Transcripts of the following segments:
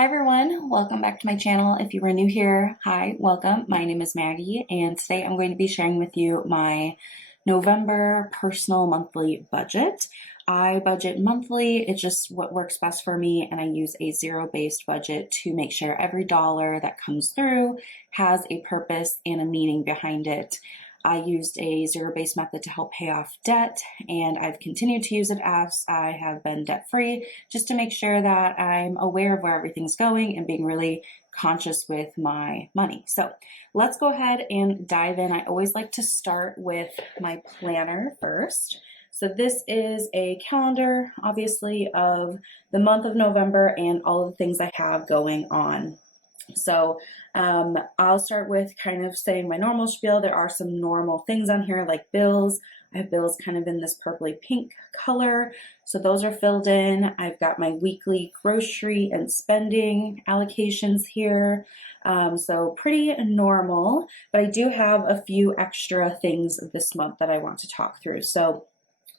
Hi everyone, welcome back to my channel. If you are new here, hi, welcome. My name is Maggie and today I'm going to be sharing with you my November personal monthly budget. I budget monthly, it's just what works best for me, and I use a zero-based budget to make sure every dollar that comes through has a purpose and a meaning behind it. I used a zero-based method to help pay off debt, and I've continued to use it as I have been debt-free, just to make sure that I'm aware of where everything's going and being really conscious with my money. So let's go ahead and dive in. I always like to start with my planner first. So this is a calendar, obviously, of the month of November and all of the things I have going on. So I'll start with kind of saying my normal spiel. There are some normal things on here like bills. I have bills kind of in this purpley pink color. So those are filled in. I've got my weekly grocery and spending allocations here. So pretty normal, but I do have a few extra things this month that I want to talk through. So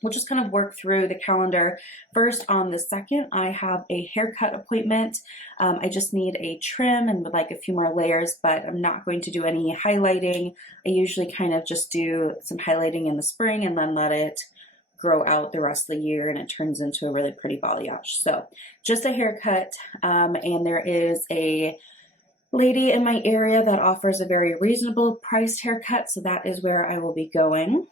we'll just kind of work through the calendar. First, on the 2nd, I have a haircut appointment. I just need a trim and would like a few more layers, but I'm not going to do any highlighting. I usually kind of just do some highlighting in the spring and then let it grow out the rest of the year, and it turns into a really pretty balayage. So just a haircut, and there is a lady in my area that offers a very reasonable priced haircut, so that is where I will be going.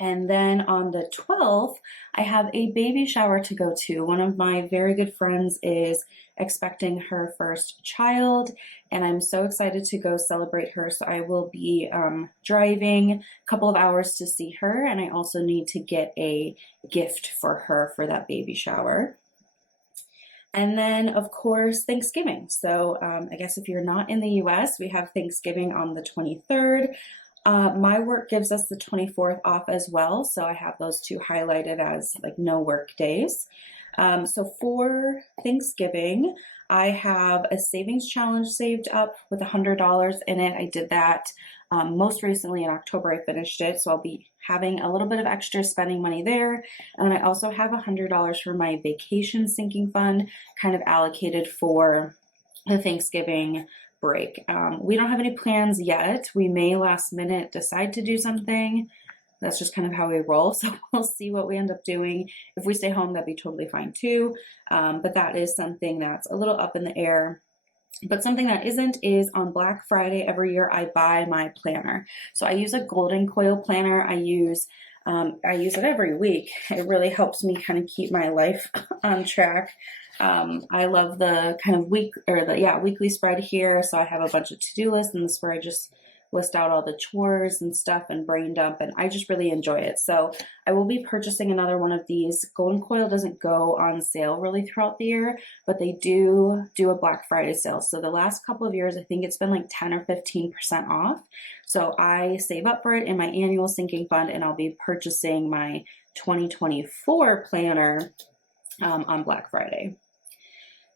And then on the 12th, I have a baby shower to go to. One of my very good friends is expecting her first child, and I'm so excited to go celebrate her. So I will be driving a couple of hours to see her, and I also need to get a gift for her for that baby shower. And then, of course, Thanksgiving. So I guess if you're not in the US, we have Thanksgiving on the 23rd. My work gives us the 24th off as well, so I have those two highlighted as like no work days. So for Thanksgiving, I have a savings challenge saved up with $100 in it. I did that most recently in October. I finished it, so I'll be having a little bit of extra spending money there. And I also have $100 for my vacation sinking fund, kind of allocated for the Thanksgiving break. We don't have any plans yet. We may last minute decide to do something. That's just kind of how we roll. So we'll see what we end up doing. If we stay home, that'd be totally fine too. But that is something that's a little up in the air. But something that isn't is on Black Friday every year I buy my planner. So I use a golden coil planner. I use it every week. It really helps me kind of keep my life on track. I love the kind of weekly spread here. So I have a bunch of to-do lists, and this is where I just list out all the chores and stuff and brain dump, and I just really enjoy it. So I will be purchasing another one of these. Golden Coil doesn't go on sale really throughout the year, but they do a Black Friday sale. So the last couple of years, I think it's been like 10 or 15% off. So I save up for it in my annual sinking fund, and I'll be purchasing my 2024 planner on Black Friday.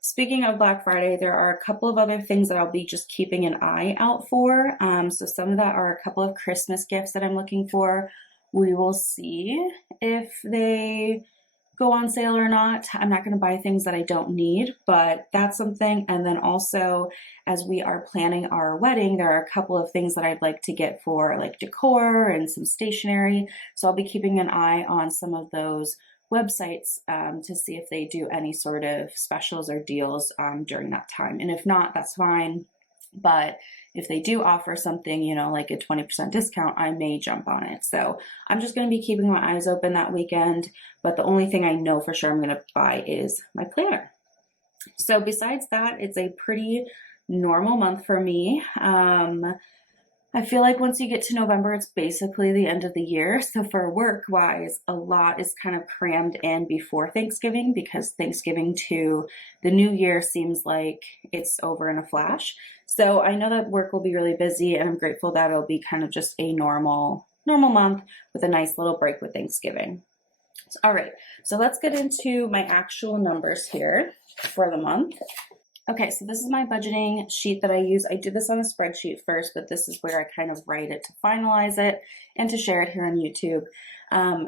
Speaking of Black Friday, there are a couple of other things that I'll be just keeping an eye out for. So some of that are a couple of Christmas gifts that I'm looking for. We will see if they go on sale or not. I'm not going to buy things that I don't need, but that's something. And then also, as we are planning our wedding, there are a couple of things that I'd like to get for like decor and some stationery. So I'll be keeping an eye on some of those websites to see if they do any sort of specials or deals during that time. And if not, that's fine. But if they do offer something, like a 20% discount, I may jump on it. So I'm just going to be keeping my eyes open that weekend. But the only thing I know for sure I'm going to buy is my planner. So besides that, it's a pretty normal month for me. I feel like once you get to November, it's basically the end of the year. So for work-wise, a lot is kind of crammed in before Thanksgiving, because Thanksgiving to the new year seems like it's over in a flash. So I know that work will be really busy, and I'm grateful that it'll be kind of just a normal month with a nice little break with Thanksgiving. All right, so let's get into my actual numbers here for the month. Okay, so this is my budgeting sheet that I use. I did this on a spreadsheet first, but this is where I kind of write it to finalize it and to share it here on YouTube.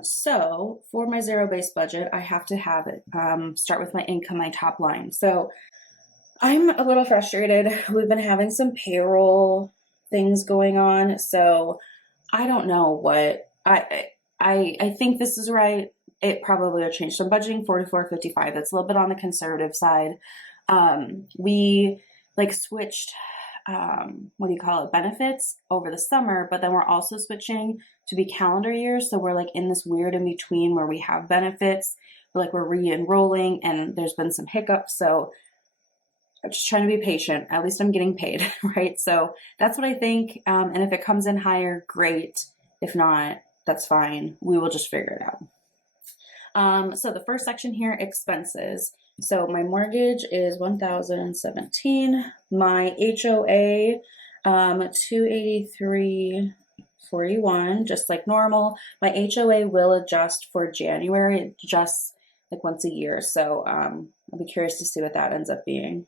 So for my zero-based budget, I have to have it start with my income, my top line. So I'm a little frustrated. We've been having some payroll things going on, so I don't know what I think this is right. It probably will change. So I'm budgeting 44.55. That's a little bit on the conservative side. We like switched what do you call it, benefits over the summer, but then we're also switching to be calendar years. So we're like in this weird in between where we have benefits, but like we're re-enrolling and there's been some hiccups. So I'm just trying to be patient. At least I'm getting paid, right? So that's what I think. And if it comes in higher, great. If not, that's fine. We will just figure it out. So the first section here, expenses. So my mortgage is $1,017. My HOA, 283.41, just like normal. My HOA will adjust for January. It adjusts like once a year. So I'll be curious to see what that ends up being.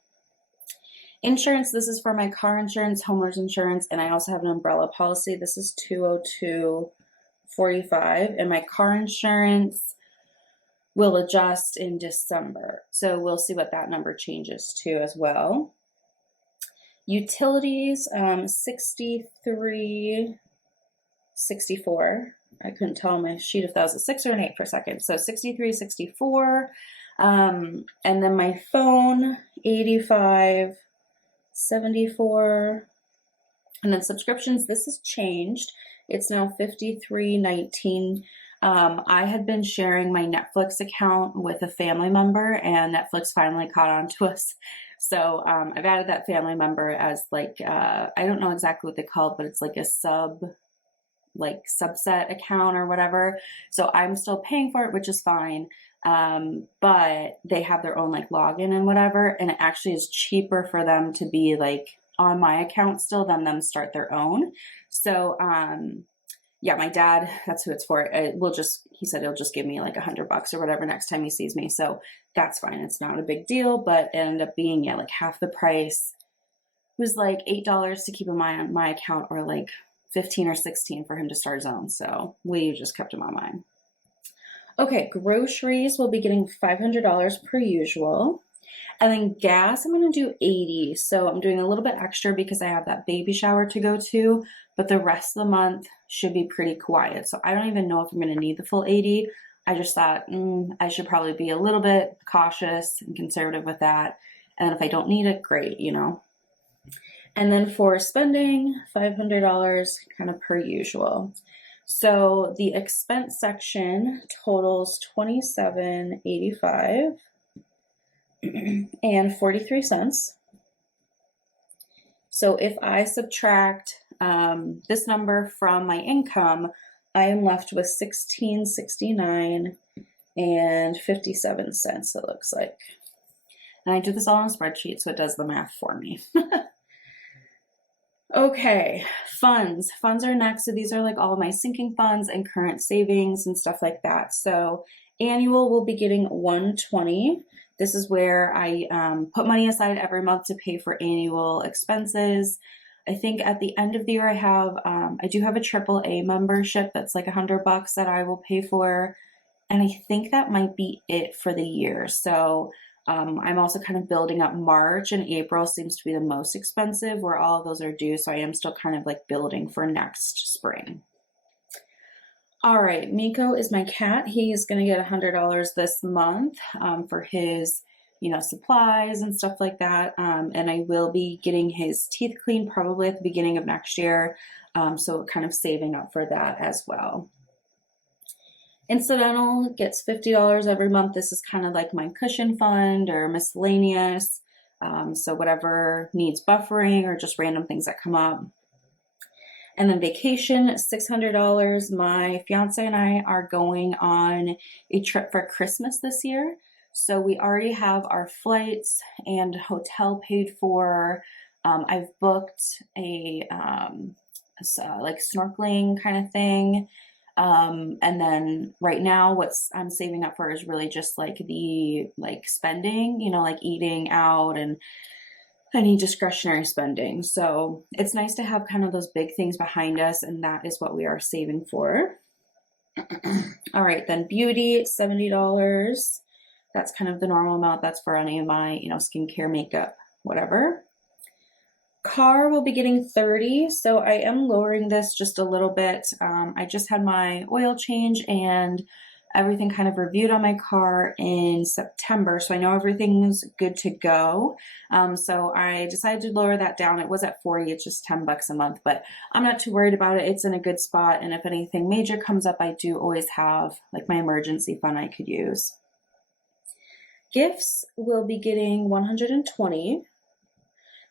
Insurance, this is for my car insurance, homeowners insurance, and I also have an umbrella policy. This is $202.45, and my car insurance will adjust in December. So we'll see what that number changes to as well. Utilities, 63.64. I couldn't tell on my sheet if that was a 6 or an 8 for a second. So 63.64. And then my phone, 85.74. And then subscriptions, this has changed. It's now 53.19. I had been sharing my Netflix account with a family member, and Netflix finally caught on to us. So I've added that family member as like, I don't know exactly what they call it, but it's like a subset account or whatever. So I'm still paying for it, which is fine. But they have their own like login and whatever. And it actually is cheaper for them to be like on my account still than them start their own. So, yeah, my dad, that's who it's for. He said he'll just give me like $100 or whatever next time he sees me. So that's fine. It's not a big deal, but it ended up being, like half the price. It was like $8 to keep him on my account, or like 15 or 16 for him to start his own. So we just kept him on mine. Okay, groceries, we'll be getting $500 per usual. And then gas, I'm going to do 80. So I'm doing a little bit extra because I have that baby shower to go to, but the rest of the month should be pretty quiet. So I don't even know if I'm going to need the full 80. I just thought I should probably be a little bit cautious and conservative with that. And if I don't need it, great, And then for spending, $500 kind of per usual. So the expense section totals $27.85 and 43 cents. So if I subtract this number from my income, I am left with $16.69 and 57 cents, it looks like. And I do this all on a spreadsheet, so it does the math for me. Okay, funds. Funds are next. So these are like all of my sinking funds and current savings and stuff like that. So annual will be getting $120. This is where I put money aside every month to pay for annual expenses. I think at the end of the year I do have a AAA membership that's like $100 that I will pay for. And I think that might be it for the year. So I'm also kind of building up. March and April seems to be the most expensive, where all of those are due. So I am still kind of like building for next spring. All right, Miko is my cat. He is going to get $100 this month for his, supplies and stuff like that. And I will be getting his teeth cleaned probably at the beginning of next year. So kind of saving up for that as well. Incidental gets $50 every month. This is kind of like my cushion fund or miscellaneous. So whatever needs buffering or just random things that come up. And then vacation, $600. My fiance and I are going on a trip for Christmas this year. So we already have our flights and hotel paid for. I've booked a like snorkeling kind of thing. And then right now what I'm saving up for is really just like the spending, like eating out and any discretionary spending. So it's nice to have kind of those big things behind us, and that is what we are saving for. All right, then beauty, $70. That's kind of the normal amount. That's for any of my, skincare, makeup, whatever. Car will be getting 30, so I am lowering this just a little bit. I just had my oil change and everything kind of reviewed on my car in September, so I know everything's good to go. So I decided to lower that down. It was at 40, it's just 10 bucks a month, but I'm not too worried about it. It's in a good spot, and if anything major comes up, I do always have like my emergency fund I could use. Gifts will be getting 120.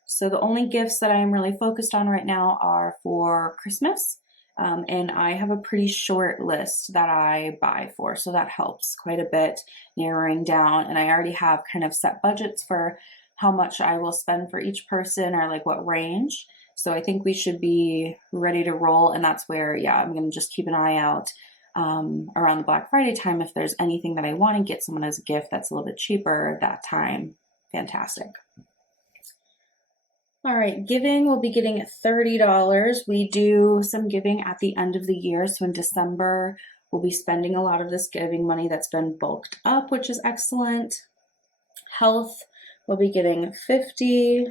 So the only gifts that I am really focused on right now are for Christmas. And I have a pretty short list that I buy for, so that helps quite a bit narrowing down. And I already have kind of set budgets for how much I will spend for each person, or like what range. So I think we should be ready to roll. And that's where, yeah, I'm going to just keep an eye out around the Black Friday time. If there's anything that I want to get someone as a gift that's a little bit cheaper that time, fantastic. All right, giving will be getting $30. We do some giving at the end of the year. So in December, we'll be spending a lot of this giving money that's been bulked up, which is excellent. Health will be getting 50.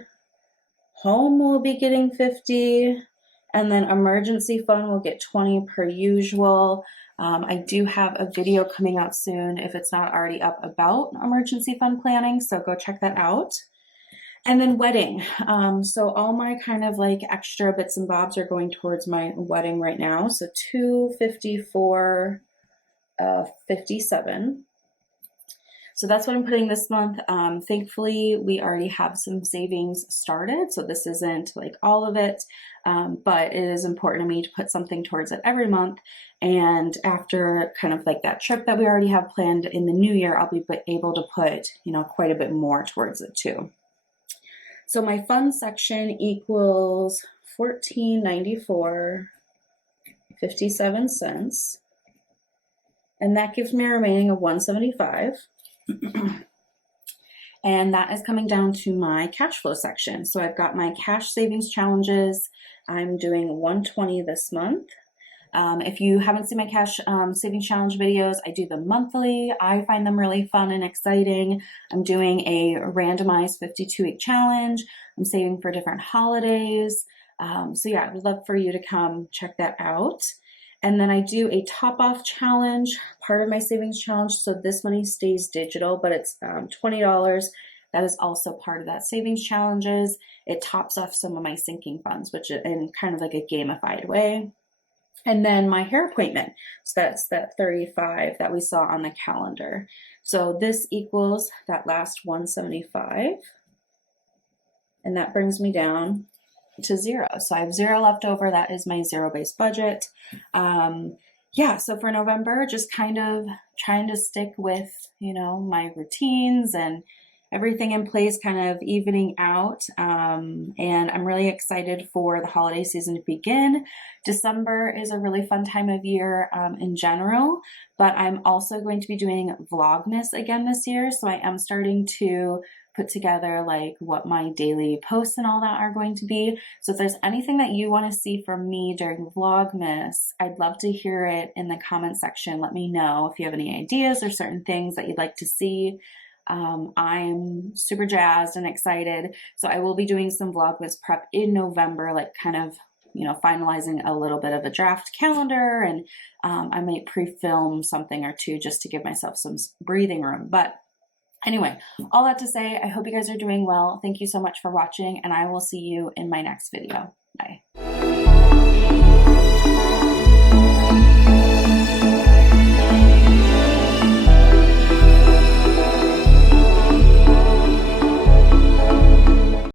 Home will be getting 50. And then emergency fund will get 20 per usual. I do have a video coming out soon, if it's not already up, about emergency fund planning, so go check that out. And then wedding. So all my kind of like extra bits and bobs are going towards my wedding right now. So 254, 57. So that's what I'm putting this month. Thankfully, we already have some savings started, so this isn't like all of it, but it is important to me to put something towards it every month. And after kind of like that trip that we already have planned in the new year, I'll be able to put, you know, quite a bit more towards it too. So my fund section equals $14.94.57, and that gives me a remaining of $175. And that is coming down to my cash flow section. So I've got my cash savings challenges. I'm doing 120 this month. If you haven't seen my cash savings challenge videos, I do them monthly. I find them really fun and exciting. I'm doing a randomized 52-week challenge. I'm saving for different holidays. So yeah, I would love for you to come check that out. And then I do a top off challenge, part of my savings challenge. So this money stays digital, but it's $20. That is also part of that savings challenges. It tops off some of my sinking funds, which in kind of like a gamified way. And then my hair appointment. So that's that 35 that we saw on the calendar. So this equals that last 175. And that brings me down to zero. So I have zero left over. That is my zero-based budget. Yeah, so for November, just kind of trying to stick with, you know, my routines and everything in place, kind of evening out. And I'm really excited for the holiday season to begin. December is a really fun time of year in general, but I'm also going to be doing Vlogmas again this year. So I am starting to put together like what my daily posts and all that are going to be. So if there's anything that you want to see from me during Vlogmas, I'd love to hear it in the comment section. Let me know if you have any ideas or certain things that you'd like to see. I'm super jazzed and excited. So I will be doing some Vlogmas prep in November, like kind of, you know, finalizing a little bit of a draft calendar, and I might pre-film something or two just to give myself some breathing room. But anyway, all that to say, I hope you guys are doing well. Thank you so much for watching, and I will see you in my next video. Bye.